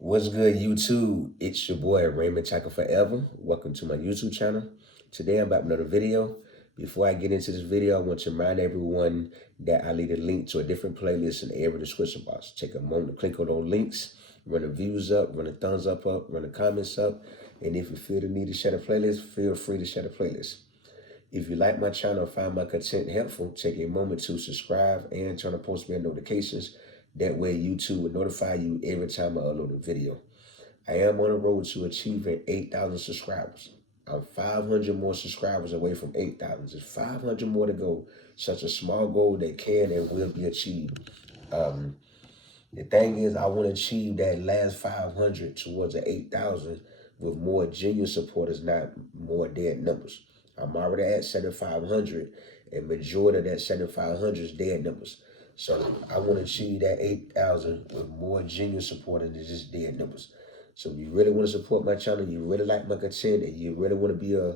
What's good, YouTube? It's your boy Raymond Chaka Forever. Welcome to my YouTube channel. Today I'm back with another video. Before I get into this video, I want to remind everyone that I leave a link to a different playlist in every description box. Take a moment to click on those links, run the views up, run the thumbs up, run the comments up, and if you feel the need to share the playlist, feel free to share the playlist. If you like my channel and find my content helpful, take a moment to subscribe and turn on post notifications. That way YouTube will notify you every time I upload a video. I am on the road to achieving 8,000 subscribers. I'm 500 more subscribers away from 8,000. There's 500 more to go. Such a small goal that can and will be achieved. The thing is, I want to achieve that last 500 towards the 8,000 with more genuine supporters, not more dead numbers. I'm already at 7,500, and majority of that 7,500 is dead numbers. So I want to achieve that 8,000 with more genuine supporters than just dead numbers. So if you really want to support my channel, you really like my content, and you really want to be a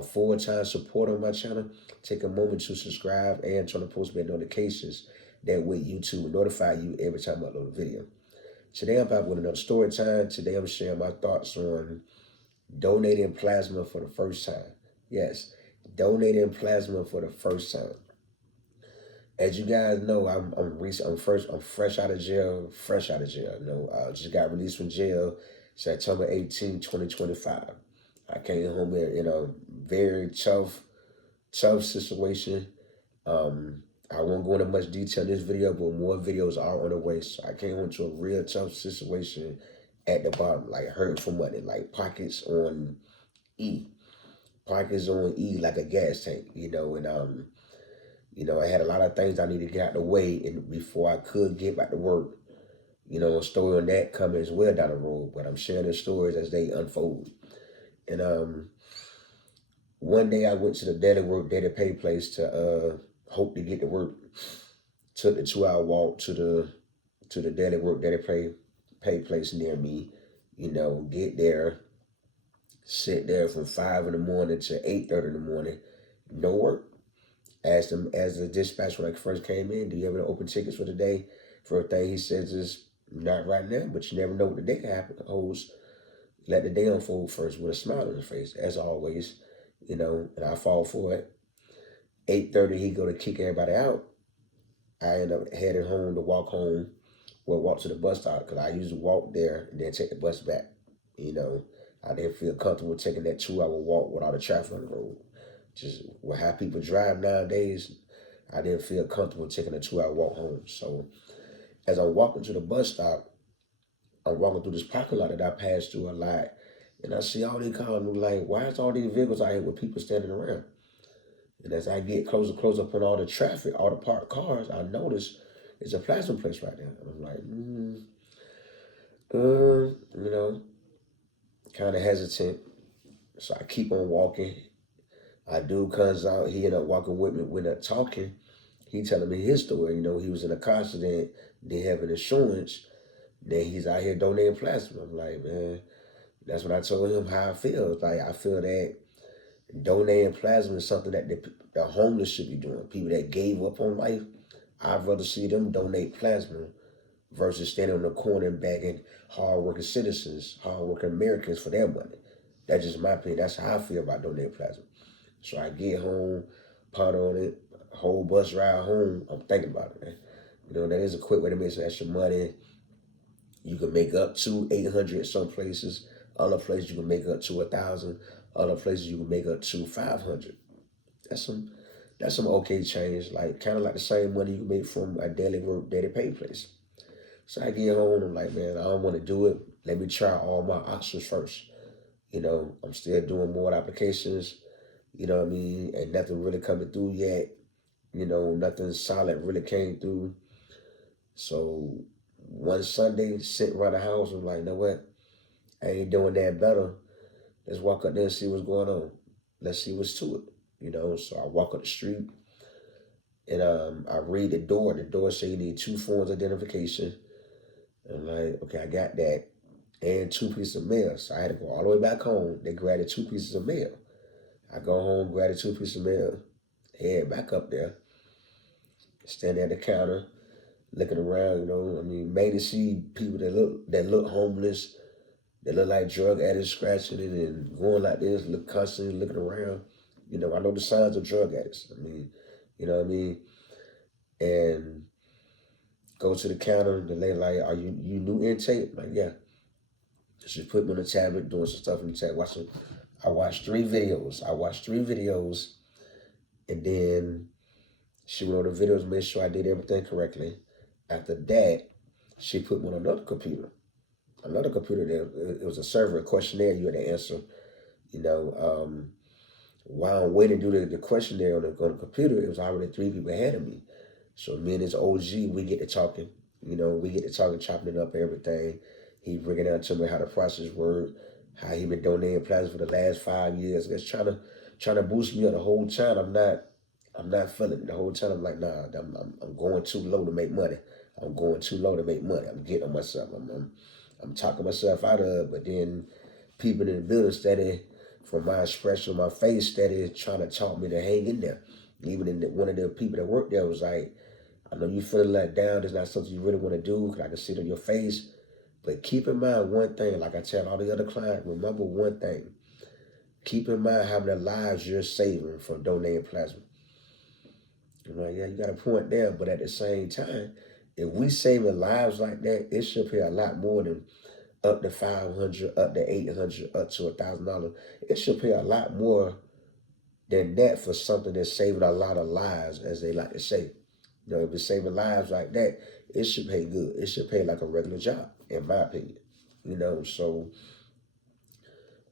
full-time supporter on my channel, take a moment to subscribe and turn on post notifications. That way YouTube will notify you every time I upload a video. Today I'm back with another story time. Today I'm sharing my thoughts on donating plasma for the first time. Yes, donating plasma for the first time. As you guys know, I'm fresh out of jail. You know, I just got released from jail September 18, 2025. I came home in a very tough situation. I won't go into much detail in this video, but more videos are on the way. So I came home to a real tough situation at the bottom, like hurting for money, like pockets on E. Pockets on E like a gas tank, you know, and I had a lot of things I needed to get out the way and before I could get back to work. You know, a story on that coming as well down the road, but I'm sharing the stories as they unfold. And one day I went to the daily pay place to hope to get to work. Took the 2 hour walk to the daily pay place near me. You know, get there, sit there from 5 in the morning to 8:30 in the morning, no work. Asked him as the dispatch when I first came in, do you have any open tickets for the day? First thing he says is, not right now, but you never know what the day holds. Let the day unfold first with a smile on his face, as always, you know, and I fall for it. 8:30, he go to kick everybody out. I end up heading home to walk home, or walk to the bus stop, because I usually walk there and then take the bus back. You know, I didn't feel comfortable taking that 2 hour walk with all the traffic on the road. Just with how people drive nowadays, I didn't feel comfortable taking a 2 hour walk home. So as I'm walking to the bus stop, I'm walking through this parking lot that I pass through a lot, and I see all these cars, and I'm like, why is all these vehicles out here with people standing around? And as I get closer up on all the traffic, all the parked cars, I notice it's a plasma place right there. And I'm like, you know, kind of hesitant. So I keep on walking. A dude comes out, he ended up walking with me. We're not talking. He telling me his story. You know, he was in a car accident, didn't have an insurance. Then he's out here donating plasma. I'm like, man, that's what I told him how I feel. It's like, I feel that donating plasma is something that the homeless should be doing. People that gave up on life, I'd rather see them donate plasma versus standing on the corner and begging hardworking citizens, hardworking Americans for their money. That's just my opinion. That's how I feel about donating plasma. So I get home, ponder on it, whole bus ride home, I'm thinking about it, man. You know, that is a quick way to make some extra money. You can make up to 800 some places. Other places you can make up to 1,000. Other places you can make up to 500. That's some okay change. Like kind of like the same money you can make from a daily pay place. So I get home, I'm like, man, I don't want to do it. Let me try all my options first. You know, I'm still doing more applications. You know what I mean? And nothing really coming through yet. You know, nothing solid really came through. So one Sunday, sitting around the house, I'm like, you know what? I ain't doing that better. Let's walk up there and see what's going on. Let's see what's to it. You know, so I walk up the street and I read the door. The door say you need 2 forms of identification. I'm like, okay, I got that. And 2 pieces of mail. So I had to go all the way back home. They grabbed the 2 pieces of mail. I go home, grab the 2 pieces of mail, head back up there, stand at the counter, looking around, you know. I mean, mainly see people that look homeless, that look like drug addicts, scratching it and going like this, look constantly looking around. You know, I know the signs of drug addicts. I mean, you know what I mean? And go to the counter, the lady like, are you new intake? I'm like, yeah. She put me on the tablet, doing some stuff in the tablet, watching. I watched 3 videos. And then she went on the videos, made sure I did everything correctly. After that, she put me on another computer. There, it was a server, a questionnaire you had to answer. You know, while I'm waiting to do the questionnaire on the computer, it was already 3 people ahead of me. So me and his OG, we get to talking. You know, we get to talking, chopping it up, everything. He bringing out to me how the process worked, how he been donating plasma for the last 5 years. Just trying to boost me up the whole time. I'm not feeling it the whole time. I'm like, nah, I'm going too low to make money. I'm going too low to make money. I'm getting on myself. I'm talking myself out of it. But then people in the building steady, from my expression on my face, steady trying to talk me to hang in there. Even one of the people that worked there was like, I know you feeling let down. It's not something you really want to do because I can see it on your face. But keep in mind one thing, like I tell all the other clients, remember one thing. Keep in mind how many lives you're saving from donating plasma. I'm like, yeah, you got a point there, but at the same time, if we saving lives like that, it should pay a lot more than up to $500, up to $800, up to $1,000. It should pay a lot more than that for something that's saving a lot of lives, as they like to say. You know, if it's saving lives like that, it should pay good. It should pay like a regular job, in my opinion. You know, so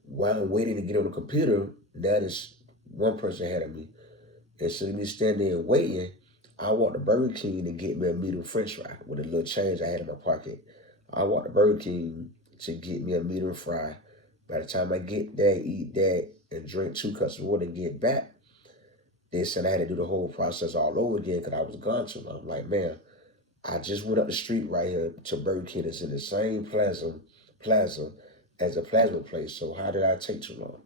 while I'm waiting to get on the computer, now there's one person ahead of me. Instead of me standing there waiting, I walked to Burger King and get me a medium french fry with a little change I had in my pocket. I walked to Burger King to get me a medium fry. By the time I get there, eat that, and drink 2 cups of water and get back, they said I had to do the whole process all over again because I was gone too long. I'm like, man, I just went up the street right here to Burger King. It's in the same plaza as a plasma place. So how did I take too long?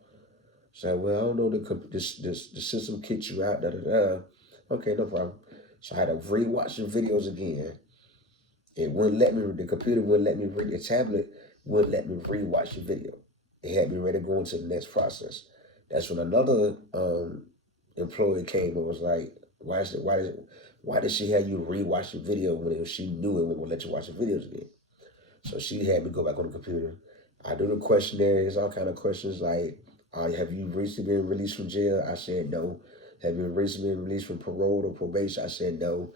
So, well, I don't know, the system kicked you out, da da da. Okay, no problem. So I had to rewatch the videos again. It wouldn't let me, the computer wouldn't let me read, the tablet wouldn't let me rewatch the video. It had me ready to go into the next process. That's when another employee came and was like, why did she have you rewatch the video when she knew it wouldn't let you watch the videos again? So she had me go back on the computer. I do the questionnaires, all kind of questions like, have you recently been released from jail? I said no. Have you recently been released from parole or probation? I said no.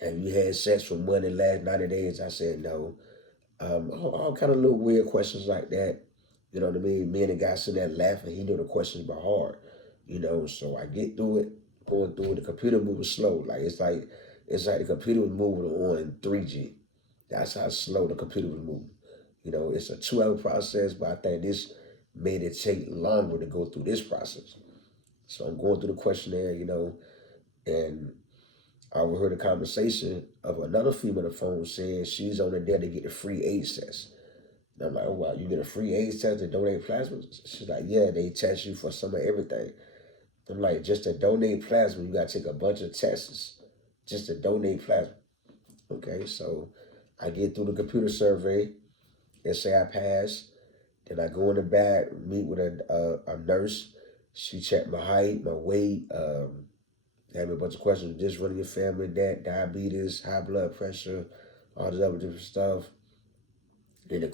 Have you had sex for more than the last 90 days? I said no. All kind of little weird questions like that. You know what I mean? Me and the guy sitting there laughing. He knew the questions were hard. You know, so I get through it, going through it. The computer moving slow. It's like the computer was moving on 3G. That's how slow the computer was moving. You know, it's a 2-hour process, but I think this made it take longer to go through this process. So I'm going through the questionnaire, you know, and I overheard a conversation of another female on the phone saying she's on there to get a free AIDS test. And I'm like, oh, wow, you get a free AIDS test to donate plasma? She's like, yeah, they test you for some of everything. I'm like, just to donate plasma, you got to take a bunch of tests just to donate plasma. Okay, so I get through the computer survey and say I pass. Then I go in the back, meet with a nurse. She checked my height, my weight, had me a bunch of questions. Just running your family, that, diabetes, high blood pressure, all this other different stuff. Then the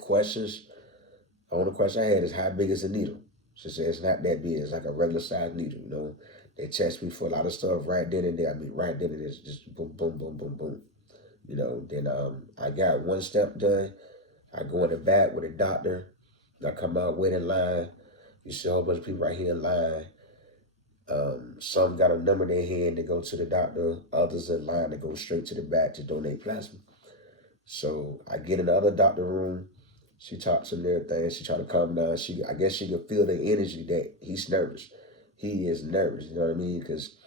only question I had is how big is the needle? She said it's not that big. It's like a regular size needle, you know. They test me for a lot of stuff right then and there. I mean, right then and there, just boom, boom, boom, boom, boom. You know, then I got one step done. I go in the back with a doctor. I come out, wait in line. You see a whole bunch of people right here in line. Some got a number in their hand to go to the doctor. Others in line to go straight to the back to donate plasma. So I get in the other doctor room. She talks to me and everything. She try to calm down. I guess she could feel the energy that he's nervous. He is nervous, you know what I mean? Because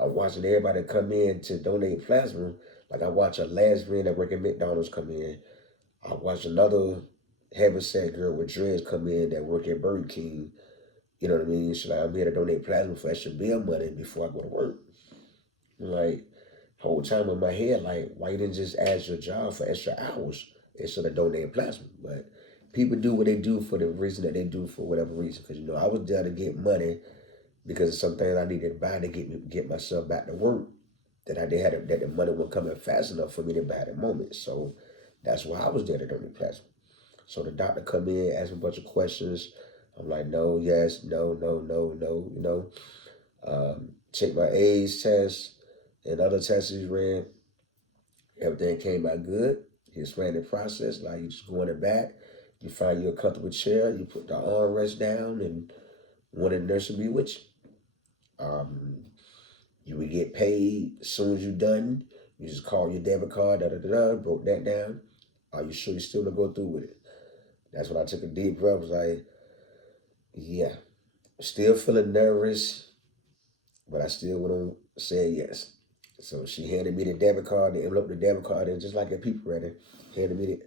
I'm watching everybody come in to donate plasma. Like I watch a lesbian that work at McDonald's come in. I watched another heavyset girl with dreads come in that work at Burger King. You know what I mean? She's like, I'm here to donate plasma for extra bill money before I go to work. Like, Whole time in my head, like, why you didn't just ask your job for extra hours instead of donating plasma? But people do what they do for the reason that they do for whatever reason. Because, I was there to get money because of some things I needed to buy to get myself back to work. That that the money wasn't coming fast enough for me to buy at the moment. So that's why I was there to donate plasma. So the doctor come in, ask me a bunch of questions. I'm like, no, yes, no, no, no, no, check my AIDS test and other tests he ran. Everything came out good. He explained the process. Like, you just go in the back, you find you a comfortable chair, you put the armrest down, and one of the nurses will be with you. You would get paid as soon as you're done. You just call your debit card, broke that down. Are you sure you're still gonna go through with it? That's when I took a deep breath. I was like, yeah, still feeling nervous, but I still would have said yes. So she handed me the debit card, the envelope, the debit card, and just like a people ready, handed me the.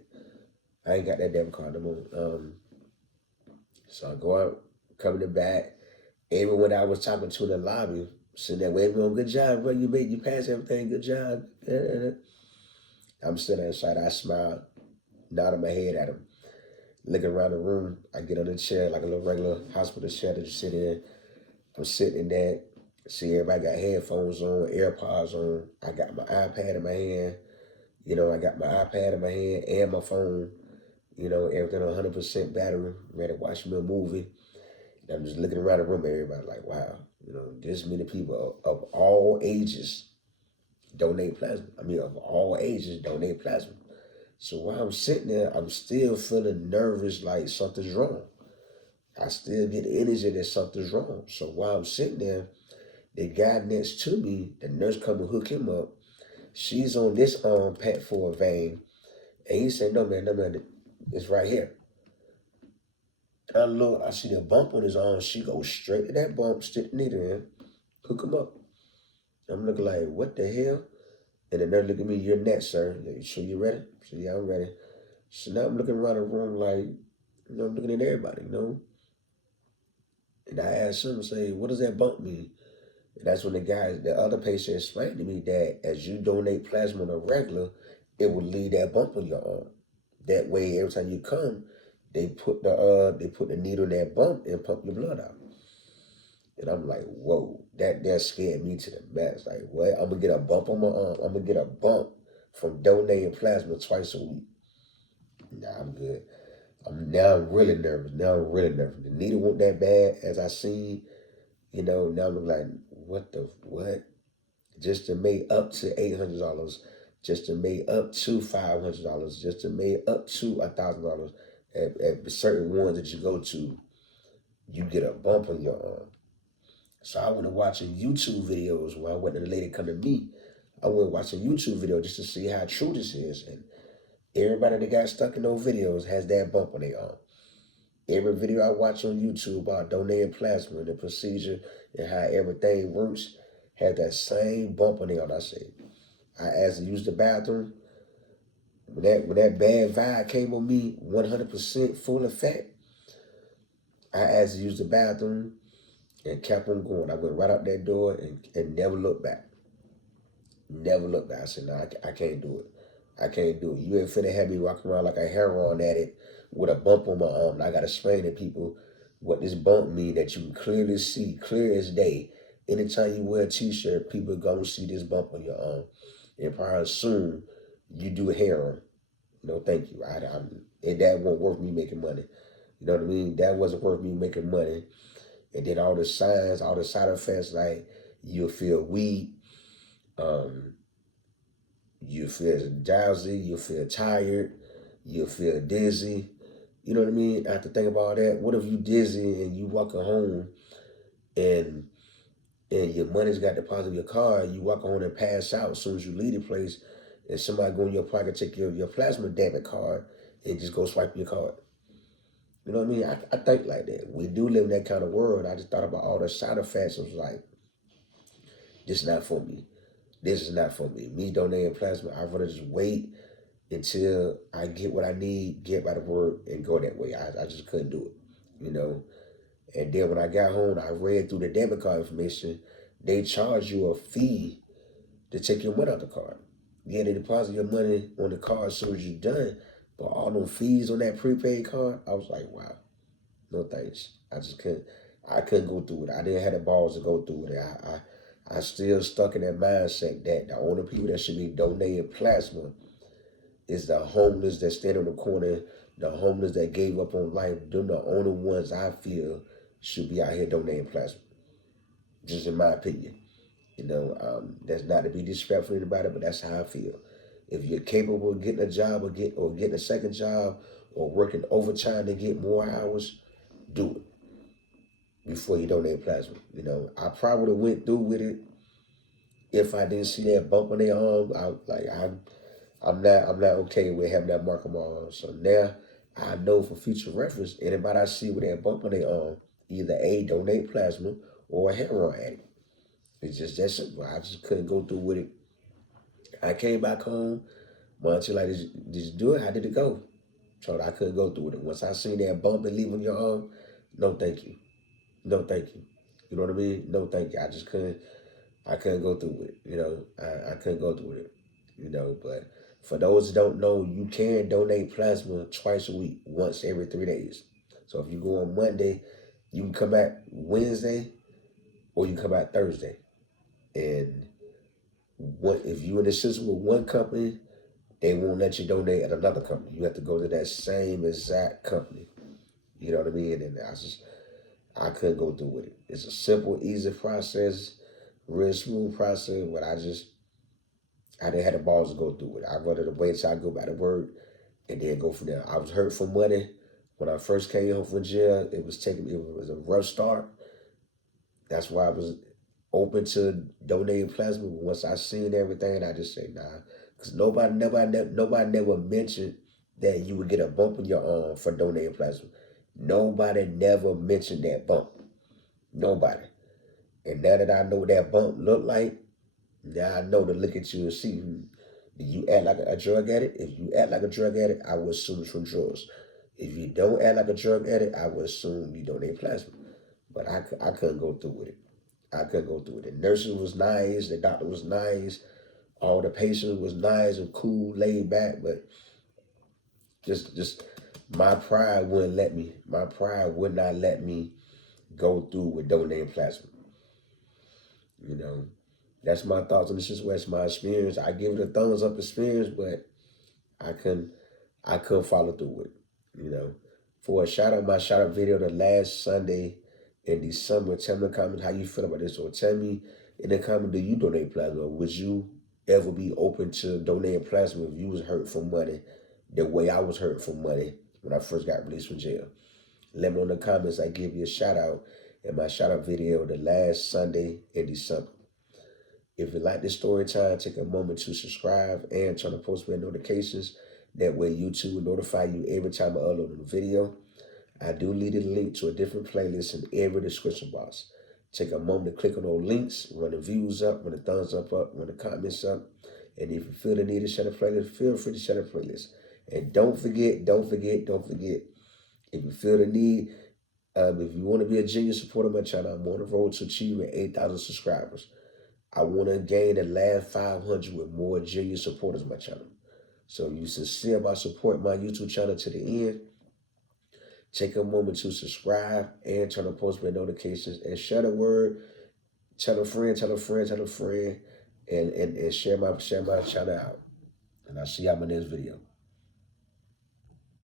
I ain't got that debit card no more. So I go out, come in the back. Everyone I was talking to in the lobby, sitting there waving on, good job, bro. You passed everything, good job. I'm sitting inside, I smile, nodding my head at him. Looking around the room, I get on the chair like a little regular hospital chair that you sit in. I'm sitting in there, see everybody got headphones on, AirPods on. I got my iPad in my hand. I got my iPad in my hand and my phone. Everything on 100% battery, ready to watch me a movie. And I'm just looking around the room, everybody like, wow, this many people of all ages donate plasma. I mean, of all ages donate plasma. So while I'm sitting there, I'm still feeling nervous, like something's wrong. I still get the energy that something's wrong. So while I'm sitting there, the guy next to me, the nurse come and hook him up. She's on this arm, pat for a vein. And he said, no, man, it's right here. I see the bump on his arm. She goes straight to that bump, stick the needle in, hook him up. I'm looking like, what the hell? And the nurse look at me, you're next, sir. You sure you ready? I said, yeah, I'm ready. So now I'm looking around the room like, I'm looking at everybody, And I asked him, say, what does that bump mean? And that's when the other patient explained to me that as you donate plasma on a regular, it will leave that bump on your arm. That way, every time you come, they put the needle in that bump and pump your blood out. And I'm like, whoa, that scared me to the max. Like, what? I'm gonna get a bump on my arm. I'm gonna get a bump from donating plasma twice a week. Nah, I'm good. I'm really nervous. The needle wasn't that bad as I seen. Now I'm like, what? Just to make up to $800, just to make up to $500, just to make up to $1,000. At certain ones that you go to, you get a bump on your arm. So I went watching YouTube videos when I went to the lady come to me. I went watching YouTube videos just to see how true this is. And everybody that got stuck in those videos has that bump on their arm. Every video I watch on YouTube about donating plasma and the procedure and how everything works had that same bump on their arm. I asked to use the bathroom. When that bad vibe came on me, 100% full effect, I asked to use the bathroom and kept on going. I went right out that door and never looked back. Never looked back. I said, no, I can't do it. I can't do it. You ain't finna have me walking around like a heroin addict with a bump on my arm. And I got to explain to people what this bump means that you can clearly see, clear as day. Anytime you wear a t-shirt, people are going to see this bump on your arm. And probably soon you do heroin. Thank you. And that won't worth me making money. You know what I mean? That wasn't worth me making money. And then all the signs, all the side effects, like you'll feel weak, you feel drowsy, you'll feel tired, you'll feel dizzy. You know what I mean? I have to think about that. What if you dizzy and you walking home and your money's got deposited in your car, you walk home and pass out as soon as you leave the place, and somebody go in your pocket, take your plasma debit card and just go swipe your card. You know what I mean? I think like that. We do live in that kind of world. I just thought about all the side effects. I was like, this is not for me. This is not for me. Me donating plasma, I'd rather just wait until I get what I need, get by the work, and go that way. I just couldn't do it, And then when I got home, I read through the debit card information. They charge you a fee to take your money out the card. Yeah, they deposit your money on the card as soon as you're done, but all them fees on that prepaid card, I was like, wow, no thanks. I couldn't go through it. I didn't have the balls to go through it. I still stuck in that mindset that the only people that should be donating plasma is the homeless that stand on the corner, the homeless that gave up on life. They're the only ones I feel should be out here donating plasma. Just in my opinion. That's not to be disrespectful to anybody, but that's how I feel. If you're capable of getting a job or getting a second job or working overtime to get more hours, do it before you donate plasma. I probably would have went through with it if I didn't see that bump on their arm. I'm not okay with having that mark on my arm. So now I know for future reference, anybody I see with that bump on their arm, either A, donate plasma, or a heroin addict. It's just that simple. I just couldn't go through with it. I came back home. My auntie like, did you do it? How did it go? So I couldn't go through with it. Once I seen that bump and leaving your arm, no thank you. No thank you. You know what I mean? No thank you. I couldn't go through with it. I couldn't go through with it. But for those that don't know, you can donate plasma twice a week, once every 3 days. So if you go on Monday, you can come back Wednesday, or you can come back Thursday. And if you're in the system with one company, they won't let you donate at another company. You have to go to that same exact company. You know what I mean? And I couldn't go through with it. It's a simple, easy process, real smooth process, but I didn't have the balls to go through it. I'd rather wait till I go back to work and then go from there. I was hurt for money. When I first came home from jail, it was a rough start. That's why I was open to donating plasma. But once I seen everything, I just say nah, because nobody never mentioned that you would get a bump in your arm for donating plasma. Nobody never mentioned that bump. Nobody. And now that I know what that bump looked like, now I know to look at you and see, do you act like a drug addict? If you act like a drug addict, I would assume it's from drugs. If you don't act like a drug addict, I would assume you donate plasma. But I couldn't go through with it. I couldn't go through it. The nurses was nice. The doctor was nice. All the patients was nice and cool, laid back. But just my pride wouldn't let me. My pride would not let me go through with donating plasma. That's my thoughts on this situation, my experience. I give it a thumbs up experience, but I couldn't follow through with it. For a my shout out video the last Sunday in December. Tell me in the comments how you feel about this, or tell me in the comment, do you donate plasma? Would you ever be open to donating plasma if you was hurt for money the way I was hurt for money when I first got released from jail? Let me know in the comments. I give you a shout out in my shout out video the last Sunday in December. If you like this story time, take a moment to subscribe and turn on post notifications. That way YouTube will notify you every time I upload a video. I do leave a link to a different playlist in every description box. Take a moment to click on those links, run the views up, run the thumbs up, run the comments up. And if you feel the need to share the playlist, feel free to share the playlist. And don't forget, if you feel the need, if you want to be a genuine supporter of my channel, I'm on the road to achieving 8,000 subscribers. I want to gain the last 500 with more genuine supporters of my channel. So if you're sincere about supporting my YouTube channel to the end, take a moment to subscribe and turn on post notifications and share the word. Tell a friend, and share my channel out. And I'll see y'all in my next video.